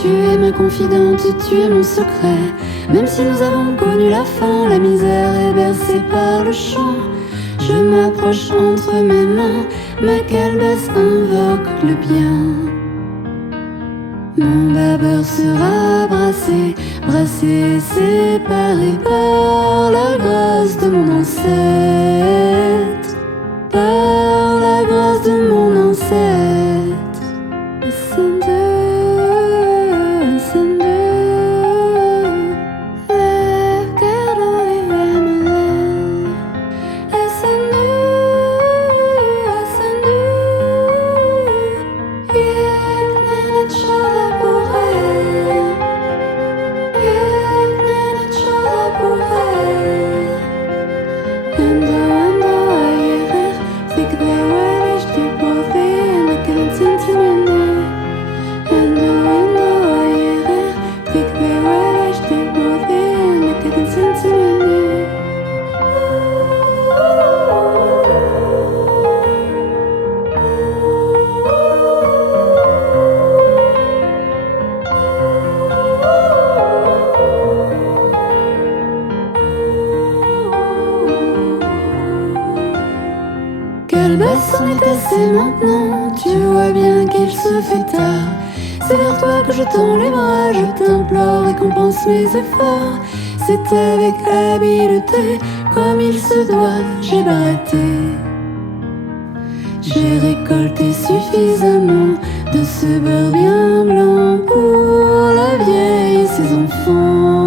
Tu es ma confidente, tu es mon secret. Même si nous avons connu la fin, la misère est bercée par le chant. Je m'approche entre mes mains, ma calebasse invoque le bien. Mon babeur sera brassé, brassé, séparé par la grâce de mon ancêtre, par la grâce de mon ancêtre. Ssendu, Ssendu, fked-d amellal. Ssendu, Ssendu, neččaṛ Calebasse, on est assez maintenant, tu vois bien qu'il se fait tard. C'est vers toi que je tends les bras, je t'implore, récompense mes efforts. C'est avec habileté, comme il se doit, j'ai baraté. J'ai récolté suffisamment de ce beurre bien blanc pour la vieille et ses enfants.